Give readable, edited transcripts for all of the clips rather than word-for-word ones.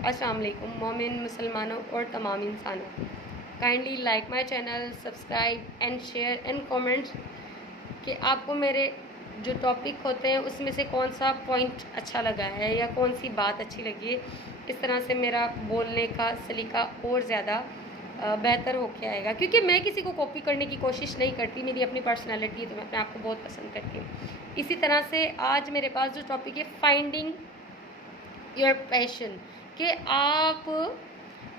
अस्सलाम वालेकुम मोमिन मुसलमानों और तमाम इंसानों। Kindly like my channel, subscribe and share and comments कि आपको मेरे जो टॉपिक होते हैं उसमें से कौन सा पॉइंट अच्छा लगा है या कौन सी बात अच्छी लगी है। इस तरह से मेरा बोलने का सलीका और ज़्यादा बेहतर होके आएगा, क्योंकि मैं किसी को कॉपी करने की कोशिश नहीं करती। मेरी अपनी पर्सनैलिटी है तो मैं अपने आप को बहुत पसंद करती हूँ। इसी तरह से आज मेरे पास जो टॉपिक है, फाइंडिंग योर पैशन, कि आप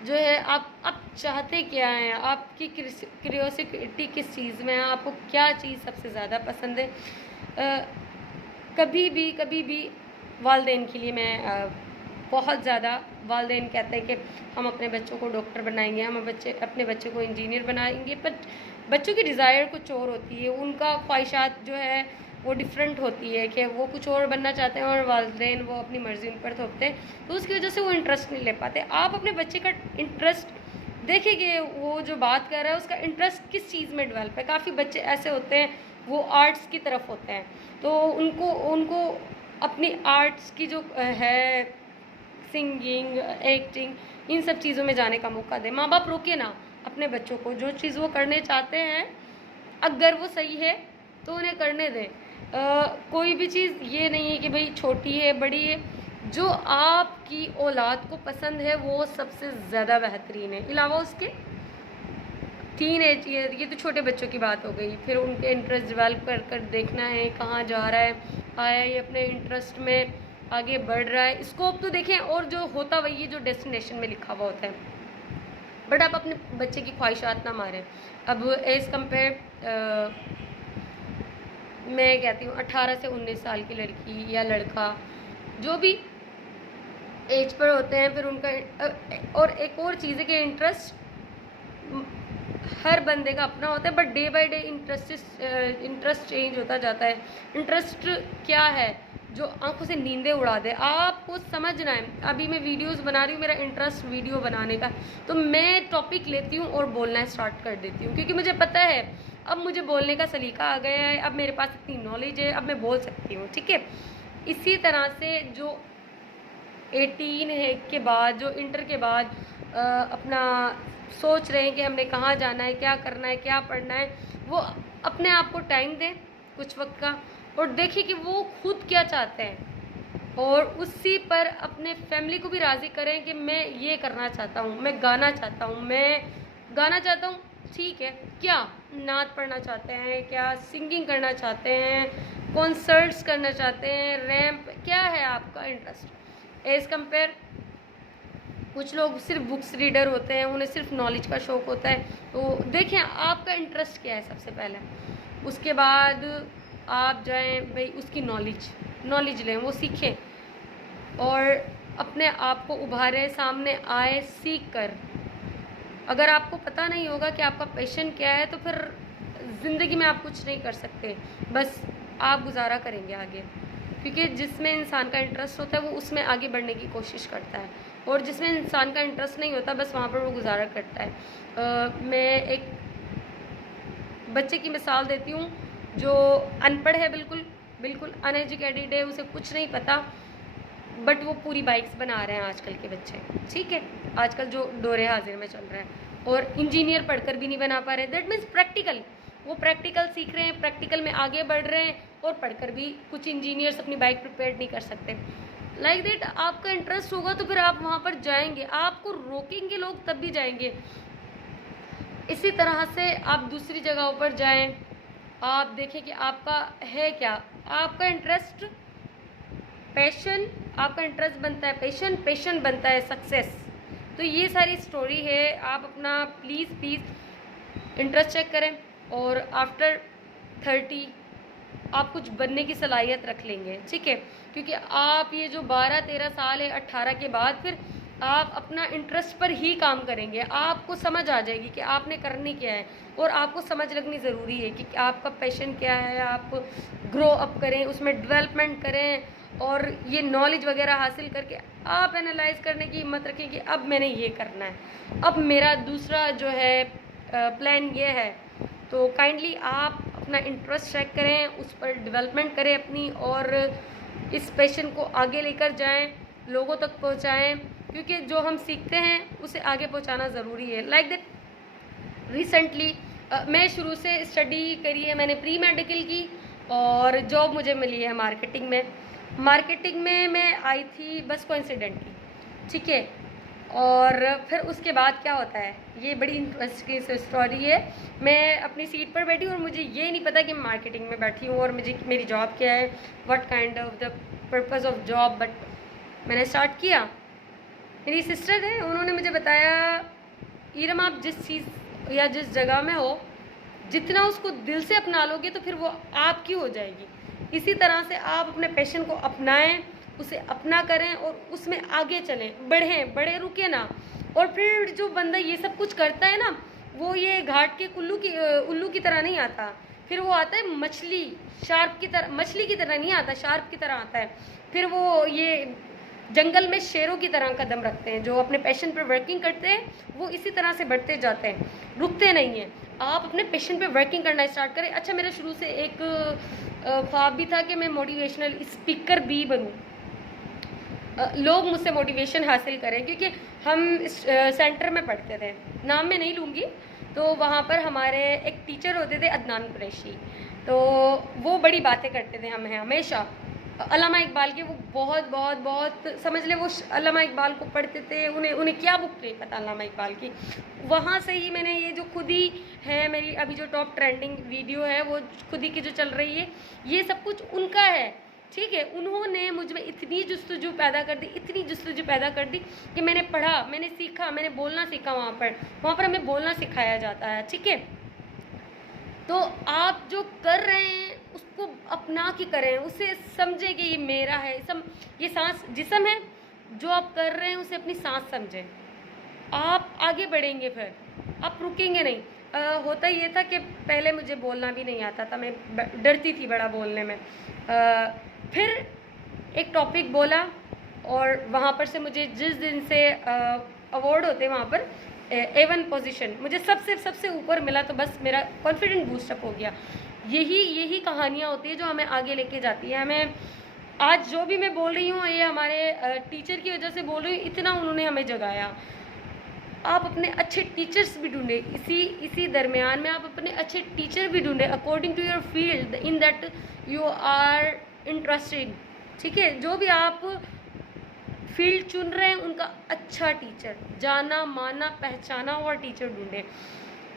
जो है आप चाहते क्या हैं, आपकी क्यूरियोसिटी किस चीज़ में है, आपको क्या चीज़ सबसे ज़्यादा पसंद है। कभी भी वालदेन के लिए मैं बहुत ज़्यादा वालदेन कहते हैं कि हम अपने बच्चों को डॉक्टर बनाएंगे, हम अपने बच्चे को इंजीनियर बनाएंगे, बट बच्चों की डिज़ायर कुछ और होती है, उनका ख्वाहिशात जो है वो डिफरेंट होती है कि वो कुछ और बनना चाहते हैं और वालदेन वो अपनी मर्ज़ी उन पर थोपते हैं, तो उसकी वजह से वो इंटरेस्ट नहीं ले पाते। आप अपने बच्चे का इंटरेस्ट देखिए कि वो जो बात कर रहा है उसका इंटरेस्ट किस चीज़ में डेवलप है। काफ़ी बच्चे ऐसे होते हैं वो आर्ट्स की तरफ होते हैं, तो उनको अपनी आर्ट्स की जो है सिंगिंग, एक्टिंग, इन सब चीज़ों में जाने का मौका दें। माँ बाप रोके ना अपने बच्चों को, जो चीज़ वो करने चाहते हैं अगर वो सही है तो उन्हें करने दें। कोई भी चीज़ ये नहीं है कि भाई छोटी है बड़ी है, जो आपकी औलाद को पसंद है वो सबसे ज़्यादा बेहतरीन है। अलावा उसके टीन एज, ये तो छोटे बच्चों की बात हो गई, फिर उनके इंटरेस्ट डेवलप कर देखना है कहाँ जा रहा है, आया ये अपने इंटरेस्ट में आगे बढ़ रहा है, स्कोप तो देखें, और जो होता वही है जो डेस्टिनेशन में लिखा हुआ होता है। बट आप अपने बच्चे की ख्वाहिशात ना मारें। अब एज़ कम्पेयर मैं कहती हूँ 18 से 19 साल की लड़की या लड़का जो भी एज पर होते हैं, फिर उनका और एक और चीज़ है कि इंटरेस्ट हर बंदे का अपना होता है, but day by day interest change होता जाता है। इंटरेस्ट क्या है जो आंखों से नींदें उड़ा दे, आपको समझना है। अभी मैं वीडियोस बना रही हूँ, मेरा इंटरेस्ट वीडियो बनाने का, तो मैं टॉपिक लेती हूँ और बोलना स्टार्ट कर देती हूँ, क्योंकि मुझे पता है अब मुझे बोलने का सलीका आ गया है, अब मेरे पास इतनी नॉलेज है, अब मैं बोल सकती हूँ, ठीक है। इसी तरह से जो 18 है के बाद, जो इंटर के बाद अपना सोच रहे हैं कि हमने कहाँ जाना है, क्या करना है, क्या पढ़ना है, वो अपने आप को टाइम दें कुछ वक्त का और देखिए कि वो खुद क्या चाहते हैं, और उसी पर अपने फैमिली को भी राज़ी करें कि मैं ये करना चाहता हूँ, मैं गाना चाहता हूँ, ठीक है। क्या नात पढ़ना चाहते हैं, क्या सिंगिंग करना चाहते हैं, कॉन्सर्ट्स करना चाहते हैं, रैंप, क्या है आपका इंटरेस्ट। एज़ कम्पेयर कुछ लोग सिर्फ बुक्स रीडर होते हैं, उन्हें सिर्फ नॉलेज का शौक़ होता है, तो देखें आपका इंटरेस्ट क्या है सबसे पहले। उसके बाद आप जाएं भाई उसकी नॉलेज लें, वो सीखें और अपने आप को उभारें, सामने आए सीख कर। अगर आपको पता नहीं होगा कि आपका पैशन क्या है तो फिर ज़िंदगी में आप कुछ नहीं कर सकते, बस आप गुजारा करेंगे आगे, क्योंकि जिसमें इंसान का इंटरेस्ट होता है वो उसमें आगे बढ़ने की कोशिश करता है, और जिसमें इंसान का इंटरेस्ट नहीं होता बस वहाँ पर वो गुजारा करता है। मैं एक बच्चे की मिसाल देती हूँ जो अनपढ़ है, बिल्कुल अनएजुकेटेड है, उसे कुछ नहीं पता, बट वो पूरी बाइक्स बना रहे हैं आजकल के बच्चे, ठीक है। आजकल जो दौरे हाजिर में चल रहा है, और इंजीनियर पढ़कर भी नहीं बना पा रहे। दैट मीन्स वो प्रैक्टिकल सीख रहे हैं, प्रैक्टिकल में आगे बढ़ रहे हैं, और पढ़कर भी कुछ इंजीनियर्स अपनी बाइक प्रिपेयर नहीं कर सकते। लाइक दैट आपका इंटरेस्ट होगा तो फिर आप वहाँ पर जाएंगे, आपको रोकेंगे लोग तब भी जाएंगे। इसी तरह से आप दूसरी जगहों पर जाएं, आप देखें कि आपका है क्या, आपका इंटरेस्ट पैशन, आपका इंटरेस्ट बनता है पैशन बनता है सक्सेस। तो ये सारी स्टोरी है। आप अपना प्लीज़ इंटरेस्ट चेक करें, और आफ्टर 30 आप कुछ बनने की सलाहियत रख लेंगे, ठीक है। क्योंकि आप ये जो 12-13 साल है, 18 के बाद फिर आप अपना इंटरेस्ट पर ही काम करेंगे, आपको समझ आ जाएगी कि आपने करनी क्या है, और आपको समझ लगनी ज़रूरी है कि आपका पैशन क्या है। आप ग्रो अप करें, उसमें डेवलपमेंट करें, और ये नॉलेज वगैरह हासिल करके आप एनालाइज करने की हिम्मत रखें कि अब मैंने ये करना है, अब मेरा दूसरा जो है प्लान ये है। तो काइंडली आप अपना इंटरेस्ट चेक करें, उस पर डेवलपमेंट करें अपनी, और इस पैशन को आगे लेकर जाएं। लोगों तक पहुँचाएँ, क्योंकि जो हम सीखते हैं उसे आगे पहुँचाना ज़रूरी है। लाइक दैट रिसेंटली मैं शुरू से स्टडी करी है, मैंने प्री मेडिकल की और जॉब मुझे मिली है मार्केटिंग में। मार्केटिंग में मैं आई थी बस कोइंसिडेंटली, ठीक है। और फिर उसके बाद क्या होता है, ये बड़ी इंटरेस्टिंग स्टोरी है। मैं अपनी सीट पर बैठी और मुझे ये नहीं पता कि मैं मार्केटिंग में बैठी हूँ और मुझे मेरी जॉब क्या है, what kind of the purpose of job. But मैंने स्टार्ट किया। मेरी सिस्टर है, उन्होंने मुझे बताया, ईरम आप जिस चीज़ या जिस जगह में हो, जितना उसको दिल से अपना लोगे तो फिर वो आपकी हो जाएगी। इसी तरह से आप अपने पैशन को अपनाएं, उसे अपना करें और उसमें आगे चलें, बढ़ें, बड़े रुके ना। और फिर जो बंदा ये सब कुछ करता है ना, वो ये घाट के उल्लू की तरह नहीं आता, फिर वो आता है मछली शार्प की तरह। मछली की तरह नहीं आता, शार्प की तरह आता है। फिर वो ये जंगल में शेरों की तरह कदम रखते हैं। जो अपने पैशन पर वर्किंग करते हैं वो इसी तरह से बढ़ते जाते हैं, रुकते नहीं हैं। आप अपने पैशन पे वर्किंग करना स्टार्ट करें। अच्छा, मेरा शुरू से एक ख्वाब भी था कि मैं मोटिवेशनल स्पीकर भी बनूं, लोग मुझसे मोटिवेशन हासिल करें। क्योंकि हम सेंटर में पढ़ते थे, नाम मैं नहीं लूँगी, तो वहाँ पर हमारे एक टीचर होते थे अदनान कुरैशी, तो वो बड़ी बातें करते थे हमें हमेशा। अल्लामा इकबाल के वो बहुत बहुत बहुत समझ ले, वो अल्लामा इकबाल को पढ़ते थे। उन्हें क्या बुक नहीं पता अल्लामा इकबाल की। वहाँ से ही मैंने ये जो खुद ही है, मेरी अभी जो टॉप ट्रेंडिंग वीडियो है वो खुद ही की जो चल रही है, ये सब कुछ उनका है, ठीक है। उन्होंने मुझ में इतनी जुस्तजू पैदा कर दी, इतनी जुस्तजू पैदा कर दी कि मैंने पढ़ा, मैंने सीखा, मैंने बोलना सीखा। वहाँ पर हमें बोलना सिखाया जाता है, ठीक है। तो आप जो कर रहे हैं उसको अपना के करें, उसे समझे कि ये मेरा है। ये सांस जिस्म है, जो आप कर रहे हैं उसे अपनी सांस समझें। आप आगे बढ़ेंगे, फिर आप रुकेंगे नहीं। होता ये था कि पहले मुझे बोलना भी नहीं आता था, मैं डरती थी बड़ा बोलने में। फिर एक टॉपिक बोला और वहाँ पर से मुझे जिस दिन से अवार्ड होते हैं वहाँ पर A1 पोजीशन मुझे सबसे ऊपर मिला, तो बस मेरा कॉन्फिडेंट बूस्टअप हो गया। यही कहानियाँ होती है जो हमें आगे लेके जाती है। हमें आज जो भी मैं बोल रही हूँ ये हमारे टीचर की वजह से बोल रही हूँ, इतना उन्होंने हमें जगाया। आप अपने अच्छे टीचर्स भी ढूंढे, इसी दरमियान में आप अपने अच्छे टीचर भी ढूंढे according to your field in that you are interested, ठीक है। जो भी आप फील्ड चुन रहे हैं उनका अच्छा टीचर, जाना माना पहचाना हुआ टीचर ढूंढें।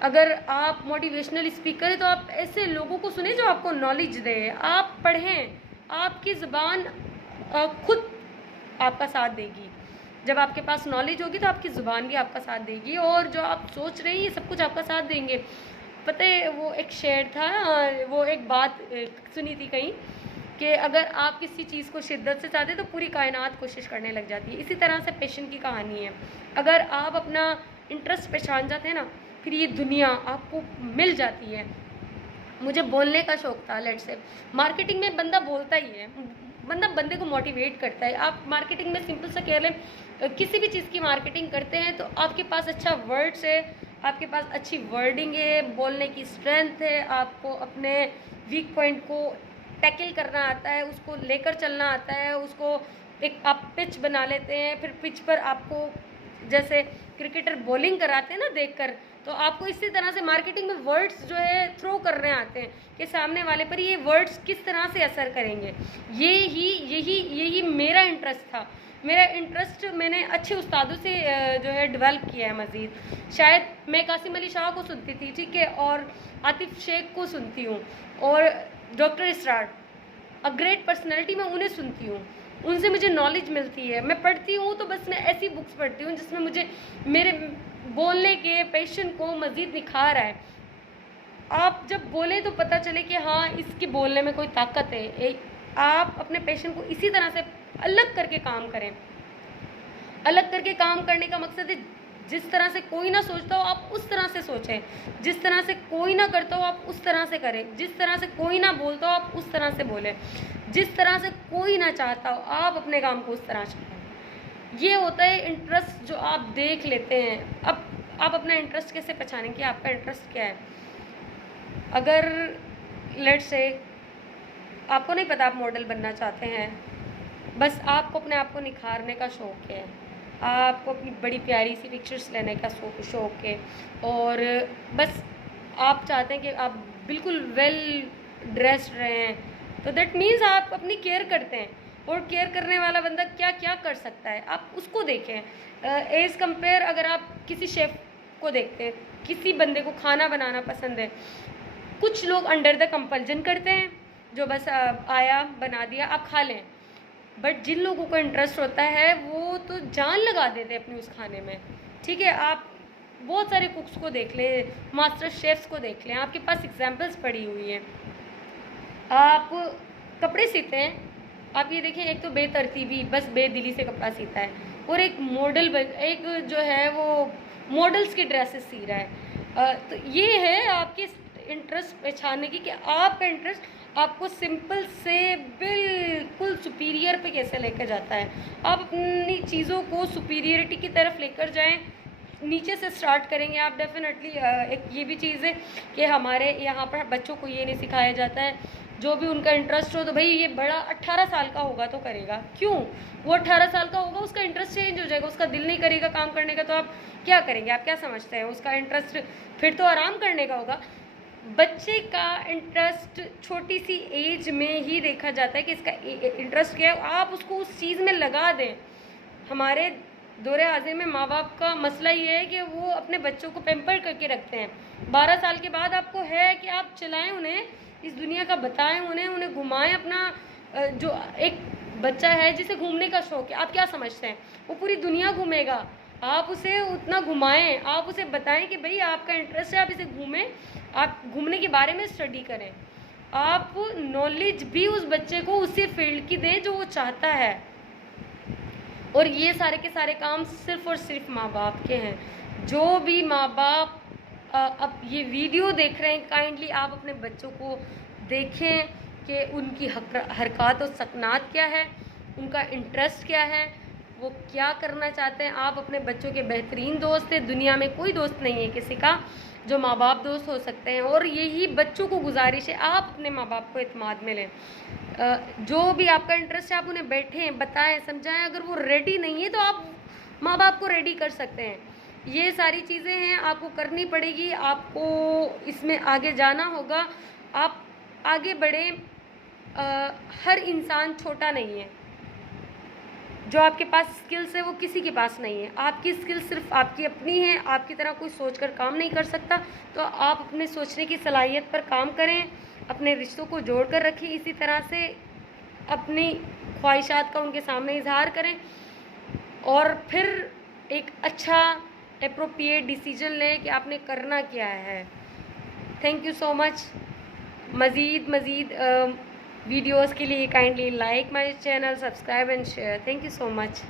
अगर आप मोटिवेशनल स्पीकर है तो आप ऐसे लोगों को सुने जो आपको नॉलेज दे। आप पढ़ें, आपकी ज़ुबान खुद आपका साथ देगी। जब आपके पास नॉलेज होगी तो आपकी ज़ुबान भी आपका साथ देगी, और जो आप सोच रहे हैं ये सब कुछ आपका साथ देंगे। पता है वो एक शेर था, वो एक बात सुनी थी कहीं कि अगर आप किसी चीज़ को शिद्दत से चाहते तो पूरी कायनात कोशिश करने लग जाती है। इसी तरह से पैशन की कहानी है। अगर आप अपना इंटरेस्ट पहचान जाते हैं ना, फिर ये दुनिया आपको मिल जाती है। मुझे बोलने का शौक़ था, लेट्स से मार्केटिंग में बंदा बोलता ही है, बंदे को मोटिवेट करता है। आप मार्केटिंग में सिंपल सा कह लें, किसी भी चीज़ की मार्केटिंग करते हैं तो आपके पास अच्छा वर्ड्स है, आपके पास अच्छी वर्डिंग है, बोलने की स्ट्रेंथ है, आपको अपने वीक पॉइंट को टैकल करना आता है, उसको लेकर चलना आता है, उसको एक आप पिच बना लेते हैं। फिर पिच पर आपको जैसे क्रिकेटर बॉलिंग कराते हैं ना देखकर, तो आपको इसी तरह से मार्केटिंग में वर्ड्स जो है थ्रो करने आते हैं कि सामने वाले पर ये वर्ड्स किस तरह से असर करेंगे। यही मेरा इंटरेस्ट था। मेरा इंटरेस्ट मैंने अच्छे उस्तादों से जो है डेवलप किया है मज़ीद। शायद मैं कासिम अली शाह को सुनती थी, ठीक है, और आतिफ शेख को सुनती हूँ, और doctor Israr, a great personality, मैं उन्हें सुनती हूँ, उनसे मुझे नॉलेज मिलती है। मैं पढ़ती हूँ तो बस मैं ऐसी बुक्स पढ़ती हूँ जिसमें मुझे मेरे बोलने के पैशन को मज़ीद निखार है। आप जब बोलें तो पता चले कि हाँ इसके बोलने में कोई ताकत है। आप अपने पैशन को इसी तरह से अलग करके काम करें। अलग करके काम करने का मकसद है जिस तरह से कोई ना सोचता हो आप उस तरह से सोचें, जिस तरह से कोई ना करता हो आप उस तरह से करें, जिस तरह से कोई ना बोलता हो आप उस तरह से बोलें, जिस तरह से कोई ना चाहता हो आप अपने काम को उस तरह से करें। ये होता है इंटरेस्ट जो आप देख लेते हैं। अब आप अपना इंटरेस्ट कैसे पहचानेंगे, आपका इंटरेस्ट क्या है। अगर लेट्स से आपको नहीं पता आप मॉडल बनना चाहते हैं, बस आपको अपने आप को निखारने का शौक़ है, आपको अपनी बड़ी प्यारी सी पिक्चर्स लेने का शौक़ है, और बस आप चाहते हैं कि आप बिल्कुल वेल ड्रेस्ड रहें, तो दैट मीन्स आप अपनी केयर करते हैं। और केयर करने वाला बंदा क्या क्या कर सकता है आप उसको देखें। एज़ कंपेयर अगर आप किसी शेफ़ को देखते हैं, किसी बंदे को खाना बनाना पसंद है, कुछ लोग अंडर द कंपल्जन करते हैं, जो बस आया बना दिया आप खा लें, बट जिन लोगों को इंटरेस्ट होता है वो तो जान लगा देते हैं अपनी उस खाने में। ठीक है, आप बहुत सारे कुक्स को देख लें, मास्टर शेफ्स को देख लें, आपके पास एग्जाम्पल्स पड़ी हुई हैं। आप कपड़े सीते हैं, आप ये देखें, एक तो बेतरतीबी बस बेदिली से कपड़ा सीता है, और एक मॉडल एक जो है वो मॉडल्स की ड्रेसेस सी रहा है। तो ये है आपके इंटरेस्ट पहचानने की कि आपका इंटरेस्ट आपको सिंपल से बिल्कुल सुपीरियर पे कैसे लेकर जाता है। आप अपनी चीज़ों को सुपीरियरिटी की तरफ लेकर जाएं, नीचे से स्टार्ट करेंगे आप डेफिनेटली। एक ये भी चीज़ है कि हमारे यहाँ पर बच्चों को ये नहीं सिखाया जाता है, जो भी उनका इंटरेस्ट हो तो भाई ये बड़ा 18 साल का होगा तो करेगा। क्यों? वो 18 साल का होगा, उसका इंटरेस्ट चेंज हो जाएगा, उसका दिल नहीं करेगा काम करने का, तो आप क्या करेंगे? आप क्या समझते हैं? उसका इंटरेस्ट फिर तो आराम करने का होगा। बच्चे का इंटरेस्ट छोटी सी एज में ही देखा जाता है कि इसका इंटरेस्ट क्या है, आप उसको उस चीज़ में लगा दें। हमारे दौरे हाजिर में माँ बाप का मसला ये है कि वो अपने बच्चों को पैम्पर करके रखते हैं। 12 साल के बाद आपको है कि आप चलाएं उन्हें, इस दुनिया का बताएं उन्हें घुमाएं। अपना जो एक बच्चा है जिसे घूमने का शौक़ है, आप क्या समझते हैं वो पूरी दुनिया घूमेगा? आप उसे उतना घुमाएं, आप उसे बताएं कि भाई आपका इंटरेस्ट है, आप इसे घूमें, आप घूमने के बारे में स्टडी करें, आप नॉलेज भी उस बच्चे को उसी फील्ड की दें जो वो चाहता है। और ये सारे के सारे काम सिर्फ़ और सिर्फ माँ बाप के हैं। जो भी माँ बाप अब ये वीडियो देख रहे हैं, काइंडली आप अपने बच्चों को देखें कि उनकी हरकत और सकनात क्या है, उनका इंटरेस्ट क्या है, वो क्या करना चाहते हैं। आप अपने बच्चों के बेहतरीन दोस्त हैं, दुनिया में कोई दोस्त नहीं है किसी का जो माँ बाप दोस्त हो सकते हैं। और यही बच्चों को गुजारिश है, आप अपने माँ बाप को एतमाद में लें। जो भी आपका इंटरेस्ट है आप उन्हें बैठें, बताएं, समझाएं। अगर वो रेडी नहीं है तो आप माँ बाप को रेडी कर सकते हैं। ये सारी चीज़ें हैं, आपको करनी पड़ेगी, आपको इसमें आगे जाना होगा, आप आगे बढ़ें। हर इंसान छोटा नहीं है, जो आपके पास स्किल्स है वो किसी के पास नहीं है। आपकी स्किल्स सिर्फ आपकी अपनी है, आपकी तरह कोई सोचकर काम नहीं कर सकता। तो आप अपने सोचने की सलाहियत पर काम करें, अपने रिश्तों को जोड़ कर रखें, इसी तरह से अपनी ख्वाहिशात का उनके सामने इजहार करें, और फिर एक अच्छा एप्रोप्रिएट डिसीजन लें कि आपने करना क्या है। Thank you so much. मज़ीद वीडियोस के लिए kindly like my channel, subscribe and share. Thank you so much.